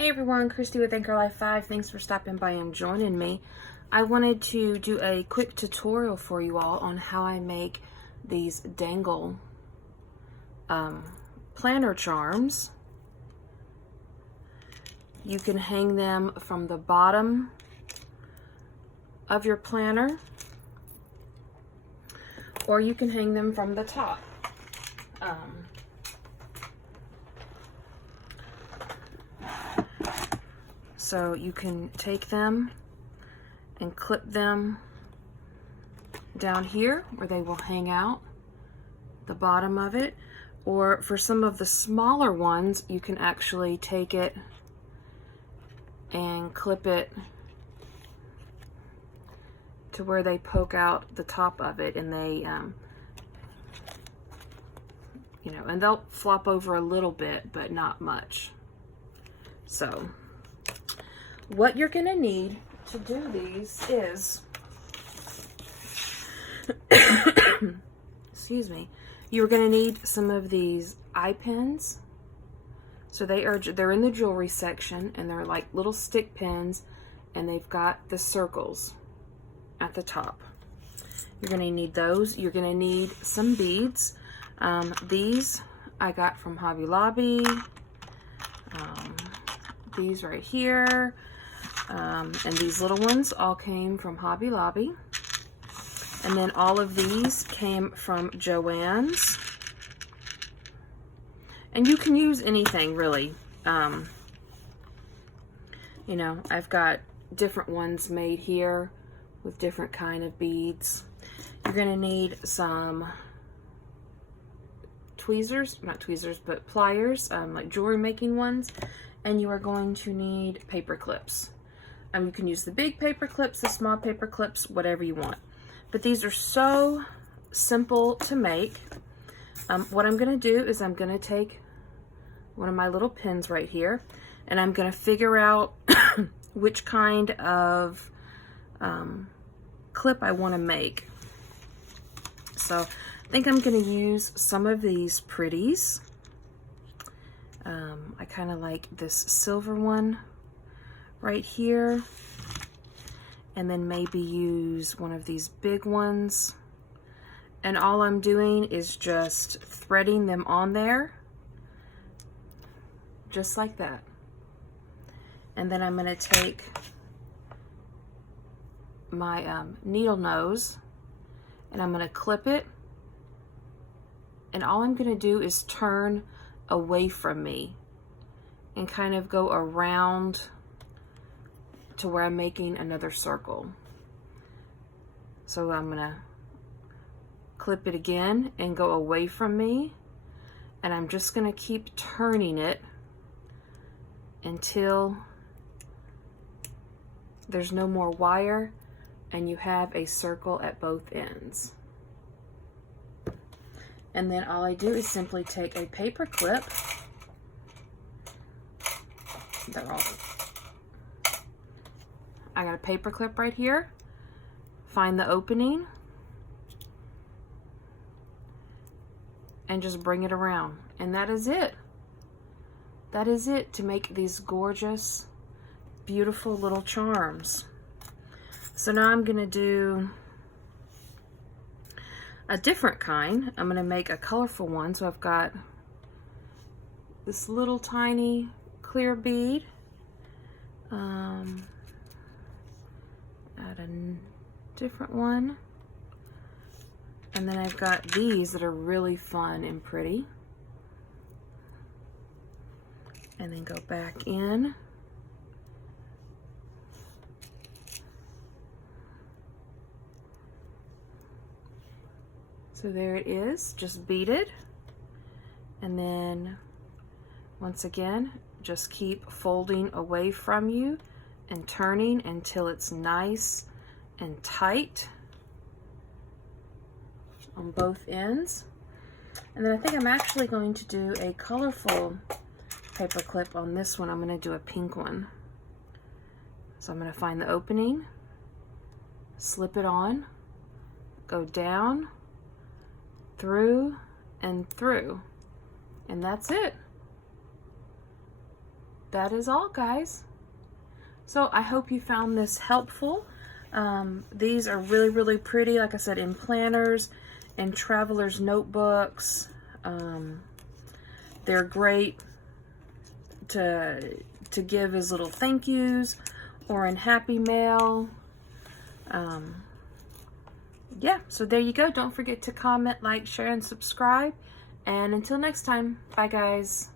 Hey everyone, Christy with Anchor Life 5. Thanks for stopping by and joining me. I wanted to do a quick tutorial for you all on how I make these Dangle planner charms. You can hang them from the bottom of your planner, or you can hang them from the top. So you can take them and clip them down here where they will hang out the bottom of it, or for some of the smaller ones you can actually take it and clip it to where they poke out the top of it, and they and they'll flop over a little bit but not much. So what you're gonna need to do these is excuse me, you're gonna need some of these eye pins. So they're in the jewelry section, and they're like little stick pins, and they've got the circles at the top. You're gonna need those. You're gonna need some beads. These I got from Hobby Lobby. These right here. And these little ones all came from Hobby Lobby. And then all of these came from Joann's. And you can use anything really. I've got different ones made here with different kind of beads. You're gonna need some tweezers, not tweezers, but pliers, like jewelry making ones. And you are going to need paper clips. You can use the big paper clips, the small paper clips, whatever you want. But these are so simple to make. What I'm going to do is I'm going to take one of my little pins right here, and I'm going to figure out which kind of clip I want to make. So I think I'm going to use some of these pretties. I kind of like this silver one right here, and then maybe use one of these big ones, and all I'm doing is just threading them on there just like that. And then I'm going to take my needle nose, and I'm going to clip it, and all I'm going to do is turn away from me and kind of go around to where I'm making another circle. So I'm gonna clip it again and go away from me, and I'm just gonna keep turning it until there's no more wire and you have a circle at both ends. And then all I do is simply take a paper clip. I got a paper clip right here. Find the opening and just bring it around. And that is it. That is it to make these gorgeous, beautiful little charms. So now I'm gonna do a different kind. I'm gonna make a colorful one. So I've got this little tiny clear bead. Add a different one. And then I've got these that are really fun and pretty. And then go back in. So there it is, just beaded. And then once again, just keep folding away from you and turning until it's nice and tight on both ends. And then I think I'm actually going to do a colorful paper clip on this one. I'm going to do a pink one. So I'm going to find the opening, slip it on, go down, through, and through. And that's it. that is all, guys. So I hope you found this helpful. These are really, really pretty, like I said, in planners and traveler's notebooks. They're great to give as little thank yous or in Happy Mail. Yeah, so there you go. Don't forget to comment, like, share, and subscribe. And until next time, bye guys.